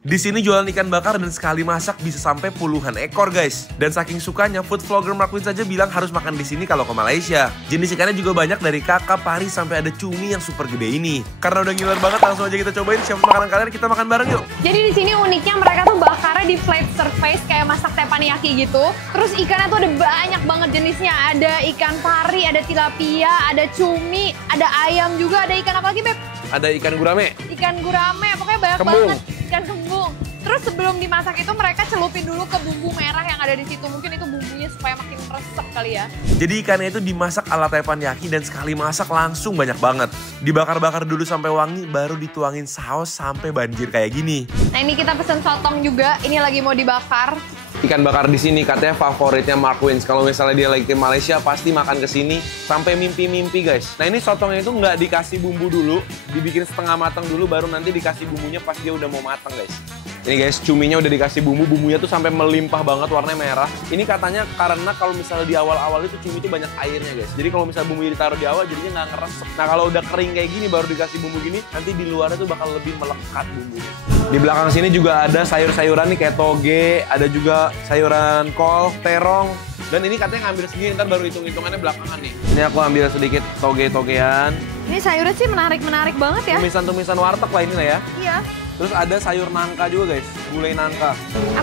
Di sini jualan ikan bakar dan sekali masak bisa sampai puluhan ekor guys. Dan saking sukanya, food vlogger Markwin saja bilang harus makan di sini kalau ke Malaysia. Jenis ikannya juga banyak dari kakap, pari sampai ada cumi yang super gede ini. Karena udah ngiler banget, langsung aja kita cobain siapa makanan kalian, kita makan bareng yuk. Jadi di sini uniknya mereka tuh bakarnya di flat surface kayak masak teppanyaki gitu. Terus ikannya tuh ada banyak banget jenisnya. Ada ikan pari, ada tilapia, ada cumi, ada ayam juga, ada ikan apa lagi Beb? Ada ikan gurame. Ikan gurame, pokoknya banyak Kembung. banget. Ikan kembung. Terus sebelum dimasak itu mereka celupin dulu ke bumbu merah yang ada di situ. Mungkin itu bumbunya supaya makin meresap kali ya. Jadi ikannya itu dimasak ala teppanyaki dan sekali masak langsung banyak banget. Dibakar-bakar dulu sampai wangi, baru dituangin saus sampai banjir kayak gini. Nah ini kita pesen sotong juga, ini lagi mau dibakar. Ikan bakar di sini katanya favoritnya Markwins. Kalau misalnya dia lagi ke Malaysia pasti makan ke sini sampai mimpi-mimpi guys. Nah ini sotongnya itu nggak dikasih bumbu dulu, dibikin setengah matang dulu baru nanti dikasih bumbunya pas dia udah mau matang guys. Ini guys, cuminya udah dikasih bumbu, bumbunya tuh sampai melimpah banget warnanya merah. Ini katanya karena kalau misalnya di awal-awal itu cumi itu banyak airnya guys. Jadi kalau misalnya bumbunya ditaruh di awal jadinya nggak ngeresep. Nah kalau udah kering kayak gini baru dikasih bumbu gini, nanti di luarnya tuh bakal lebih melekat bumbunya. Di belakang sini juga ada sayur-sayuran nih kayak toge, ada juga sayuran kol, terong. Dan ini katanya ngambil segini, ntar baru hitung-hitungannya belakangan nih. Ini aku ambil sedikit toge-togean. Ini sayurnya sih menarik-menarik banget ya. Tumisan-tumisan warteg lah ini lah ya. Iya. Terus ada sayur nangka juga guys, gulai nangka.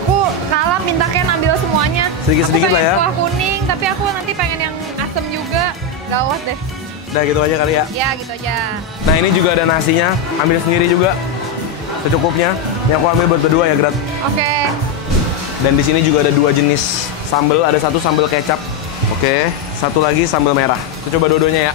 Aku kalah minta Ken ambil semuanya. Sedikit-sedikit lah ya. Aku pengen kuah kuning, tapi aku nanti pengen yang asem juga. Gawat deh. Udah gitu aja kali ya. Ya gitu aja. Nah ini juga ada nasinya, ambil sendiri juga. Secukupnya. Ini aku ambil buat berdua ya, Grat. Oke. Dan di sini juga ada dua jenis sambal, ada satu sambal kecap. Oke, satu lagi sambal merah. Kita coba dua-duanya ya.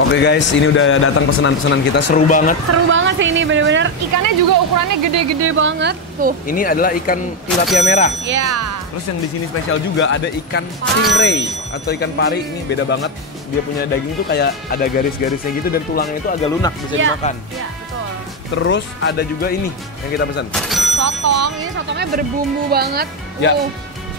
Oke guys, ini udah datang pesanan-pesanan kita, seru banget. Seru banget sih ini, bener-bener. Ikannya juga ukurannya gede-gede banget. Tuh. Ini adalah ikan tilapia merah. Iya. Terus yang di sini spesial juga ada ikan stingray atau ikan pari. Ini beda banget. Dia punya daging tuh kayak ada garis-garisnya gitu dan tulangnya itu agak lunak, bisa dimakan. Iya, betul. Terus ada juga ini yang kita pesan. Sotong, ini sotongnya berbumbu banget. Ya.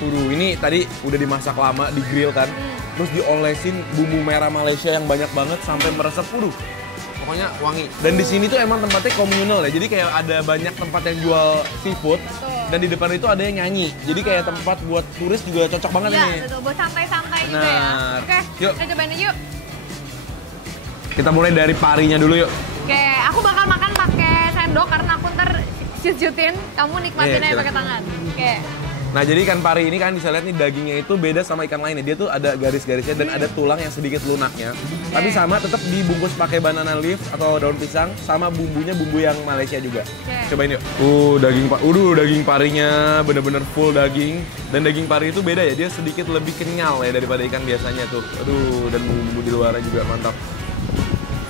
Ini tadi udah dimasak lama, di grill kan. Terus diolesin bumbu merah Malaysia yang banyak banget sampai meresap. Pokoknya wangi. Dan di sini tuh emang tempatnya komunal ya. Jadi kayak ada banyak tempat yang jual seafood. Betul. Dan di depan itu ada yang nyanyi. Jadi kayak tempat buat turis juga cocok banget Iya, ini. betul. Buat santai-santai juga ya. Oke, Yuk. kita cobain aja yuk. Kita mulai dari parinya dulu yuk. Oke, aku bakal makan pakai sendok karena aku ntar shoot-shootin. Kamu nikmatin Iya, aja pakai tangan. Oke. Nah jadi ikan pari ini kan bisa lihat nih dagingnya itu beda sama ikan lainnya. Dia tuh ada garis-garisnya dan ada tulang yang sedikit lunaknya. Tapi sama tetap dibungkus pakai banana leaf atau daun pisang sama bumbunya bumbu yang Malaysia juga. Cobain yuk. Daging parinya bener-bener full daging. Dan daging pari itu beda ya, dia sedikit lebih kenyal ya daripada ikan biasanya tuh. Dan bumbu di luarnya juga mantap.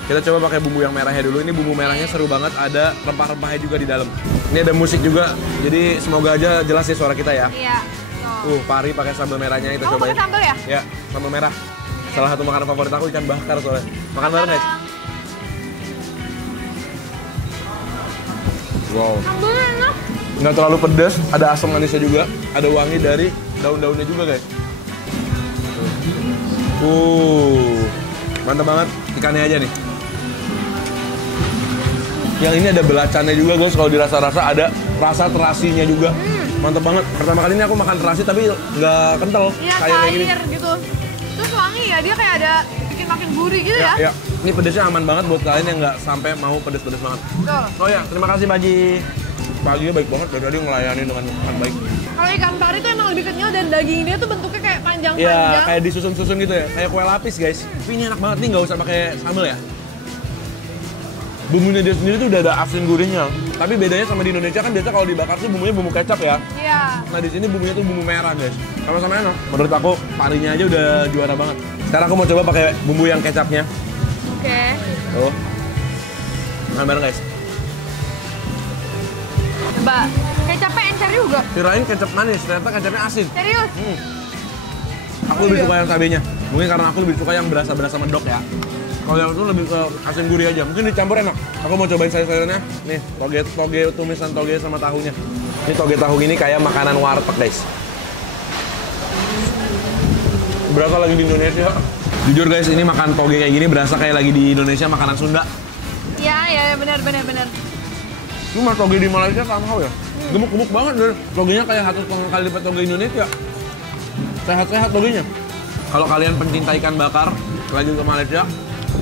Kita coba pakai bumbu yang merahnya dulu. Ini bumbu merahnya seru banget, ada rempah-rempahnya juga di dalam. Ini ada musik juga, jadi semoga aja jelas ya suara kita ya. Iya. Pari pakai sambal merahnya, kita Kamu cobain. pakai sambal ya? Ya, sambal merah. Salah satu makanan favorit aku ikan bakar soalnya. Makan bareng guys. Wow. Sambalnya enak. Nggak terlalu pedas, ada asam manisnya juga, ada wangi dari daun-daunnya juga guys. Mantap banget ikannya aja nih. Yang ini ada belacannya juga guys, kalau dirasa-rasa ada rasa terasinya juga. Mantap banget. Pertama kali ini aku makan terasi tapi nggak kental. Iya, kayak gini. cair gitu. Terus wangi ya, dia kayak ada bikin makin gurih gitu ya. Ya. Ini pedesnya aman banget buat kalian yang nggak sampai mau pedes-pedes banget. Betul. Oh ya, terima kasih Baji. Paginya baik banget, dari tadi ngelayani dengan baik. Kalau ikan pari itu emang lebih kecil dan daging dia tuh bentuknya kayak panjang-panjang. Iya, kayak disusun-susun gitu ya, kayak kue lapis guys. Tapi ini enak banget nih, nggak usah pakai sambal ya. Bumbunya dia sendiri tuh udah ada asin gurihnya. Tapi bedanya sama di Indonesia kan biasa kalau dibakar tuh bumbunya bumbu kecap ya. Iya. Nah di sini bumbunya tuh bumbu merah guys. Sama-sama enak. Menurut aku parinya aja udah juara banget. Sekarang aku mau coba pakai bumbu yang kecapnya. Oke. Tuh. Nah bareng guys. Coba. Kecapnya encer juga. Kirain kecap manis, ternyata kecapnya asin. Serius? Aku lebih suka yang cabenya. Mungkin karena aku lebih suka yang berasa-berasa medok ya. Kalau yang itu lebih ke asin gurih aja. Mungkin dicampur enak. Aku mau cobain sayur-sayurnya. Nih, toge, tumisan toge sama tahunya. Ini toge tahu gini kayak makanan warteg, guys. Berasa lagi di Indonesia. Jujur guys, ini makan toge kayak gini berasa kayak lagi di Indonesia makanan Sunda. Iya, benar. Cuma toge di Malaysia somehow ya. Gemuk-gemuk banget deh. Togenya kayak 1,5 kali lipat toge Indonesia. Sehat-sehat togenya. Kalau kalian pencinta ikan bakar, lagi ke Malaysia,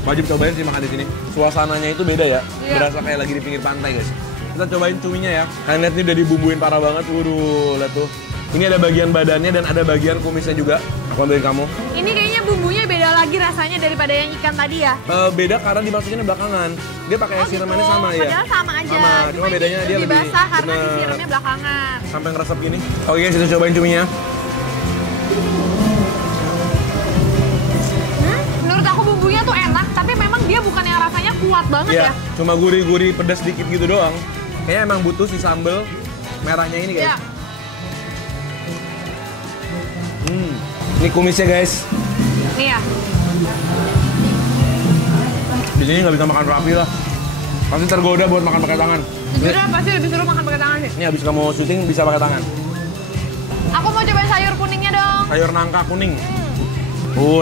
wajib cobain sih makan di sini. Suasananya itu beda ya. Berasa kayak lagi di pinggir pantai, guys. Kita cobain cuminya ya. Kalian lihat ini udah dibumbuin parah banget. Waduh, lihat tuh. Ini ada bagian badannya dan ada bagian kumisnya juga. Aku ambilin kamu. Ini kayaknya bumbunya beda lagi rasanya daripada yang ikan tadi ya? Beda karena dimasukinnya belakangan. Dia pakai siramannya gitu. sama ya. Padahal sama aja. Sama, cuma bedanya dia lebih basah karena bener. disiramnya belakangan. Sampai ngeresep gini. Oke guys, kita cobain cuminya. Menurut aku bumbunya tuh enak, tapi memang dia bukan yang rasanya kuat banget ya. Cuma gurih-gurih pedas dikit gitu doang. Kayaknya emang butuh si sambal merahnya ini guys. Iya. Ini kumisnya guys. Nih ya. Di sini nggak bisa makan rapi lah. Pasti tergoda buat makan pakai tangan. Jujur pasti lebih seru makan pakai tangan sih. Ini habis kamu syuting bisa pakai tangan. Aku mau cobain sayur kuningnya dong. Sayur nangka kuning.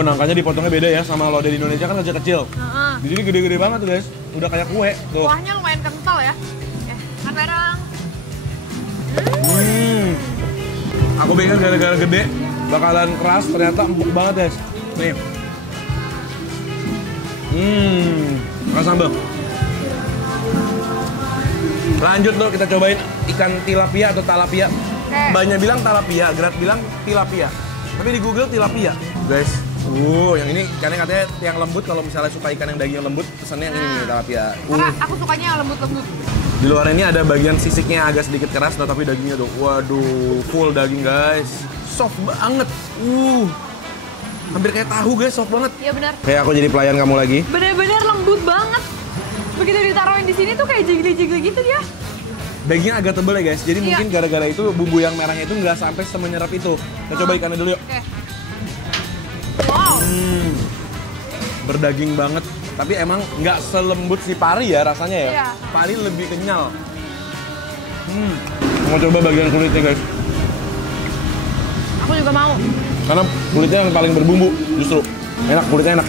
Nangkanya dipotongnya beda ya sama lodeh di Indonesia kan kecil-kecil. Di sini gede-gede banget tuh guys. Udah kayak kue tuh. Kuahnya lumayan kental ya. Makan bareng. Aku pikir gara-gara gede bakalan keras, ternyata empuk banget guys. Nih. Makan sambal. Lanjut loh, kita cobain ikan tilapia atau talapia. Banyak bilang talapia, Grat bilang tilapia. Tapi di Google tilapia, guys. Yang ini ikannya katanya yang lembut. Kalau misalnya suka ikan yang dagingnya lembut, pesannya yang ini nih, tilapia. Karena aku sukanya yang lembut-lembut. Di luar ini ada bagian sisiknya agak sedikit keras, tapi dagingnya tuh, waduh, full daging guys. Soft banget. Hampir kayak tahu guys, soft banget. Iya benar. Kayak aku jadi pelayan kamu lagi. Bener-bener lembut banget. Begitu ditaruhin di sini tuh kayak jigli-jigli gitu dia. Dagingnya agak tebel ya guys, jadi mungkin gara-gara itu bumbu yang merahnya itu nggak sampai semenyerap itu. Kita coba ikannya dulu yuk. Oke. Wow. Berdaging banget, tapi emang nggak selembut si pari ya rasanya ya. Iya. Pari lebih kenyal. Mau coba bagian kulitnya guys. Aku juga mau. Karena kulitnya yang paling berbumbu justru. Enak, kulitnya enak.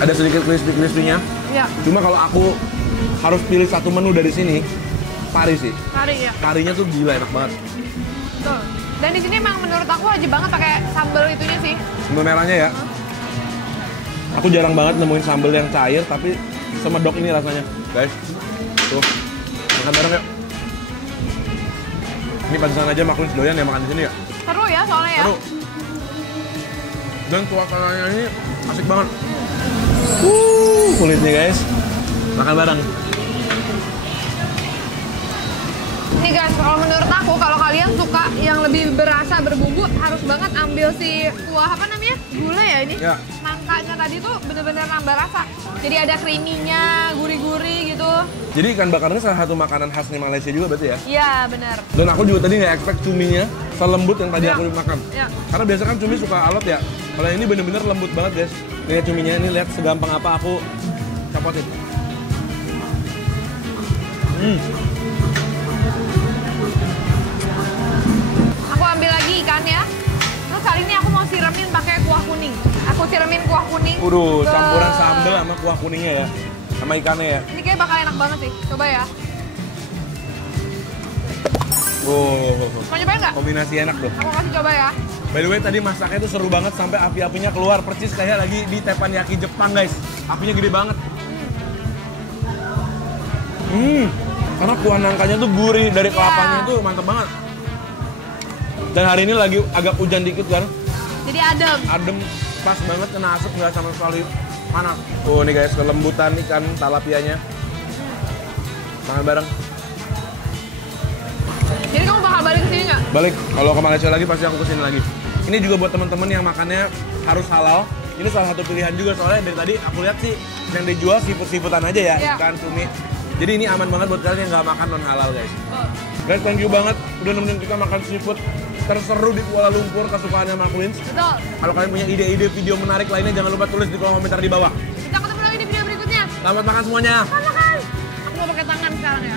Ada sedikit crispy-crispy-nya. Iya. Cuma kalau aku harus pilih satu menu dari sini, pari sih. Pari ya. Parinya tuh gila enak banget. Tuh. Dan di sini emang menurut aku wajib banget pakai sambal itunya sih. Sambal merahnya ya. Aku jarang banget nemuin sambal yang cair tapi semedok ini rasanya, guys. Tuh. Makan bareng yuk. Ini pantesan aja maklum doyan ya makan di sini ya. Seru ya soalnya ya. Seru. Dan suasananya ini asik banget. Kulitnya guys. Makan bareng. Nih guys, kalau menurut aku, kalau kalian suka yang lebih berasa berbumbu, harus banget ambil si kuah apa namanya? Gula ya ini? Ya. Nangkanya tadi tuh bener-bener nambah rasa. Jadi ada creamy-nya, gurih-gurih gitu. Jadi ikan bakar ini salah satu makanan khas di Malaysia juga berarti ya? Iya, bener. Dan aku juga tadi nggak expect cuminya selembut yang tadi aku makan. Iya. Karena biasa kan cumi suka alot ya. Kalau ini bener-bener lembut banget guys. Lihat cuminya ini, lihat segampang apa aku copotin. Aku ambil lagi ikannya. Terus kali ini aku mau siramin pakai kuah kuning. Aku siramin kuah kuning. Waduh, campuran sambal sama kuah kuningnya ya. Sama ikannya ya. Ini kayak bakal enak banget sih. Coba ya. Mau nyobain nggak? Kombinasi enak tuh. Aku kasih coba ya. By the way, tadi masaknya tuh seru banget sampai api-apinya keluar. Persis kayak lagi di teppanyaki Jepang guys. Apinya gede banget. Karena kuah nangkanya tuh gurih, dari kelapanya tuh mantep banget. Dan hari ini lagi agak hujan dikit kan. Jadi adem. Adem, pas banget, kena asap, nggak sama sekali panas. Oh nih guys, kelembutan ikan talapianya. Makan bareng. Jadi kamu bakal balik ke sini nggak? Balik, kalau ke Malaysia lagi pasti aku kesini lagi. Ini juga buat teman-teman yang makannya harus halal. Ini salah satu pilihan juga, soalnya dari tadi aku lihat sih yang dijual seafood-seafoodan aja ya, ikan, cumi. Jadi ini aman banget buat kalian yang nggak makan non halal guys. Guys, thank you banget udah nemenin kita makan seafood terseru di Kuala Lumpur kesukaannya Mark Wins. Betul. Kalau kalian punya ide-ide video menarik lainnya jangan lupa tulis di kolom komentar di bawah. Kita ketemu lagi di video berikutnya. Selamat makan semuanya. Selamat makan. Aku mau pakai tangan sekarang ya.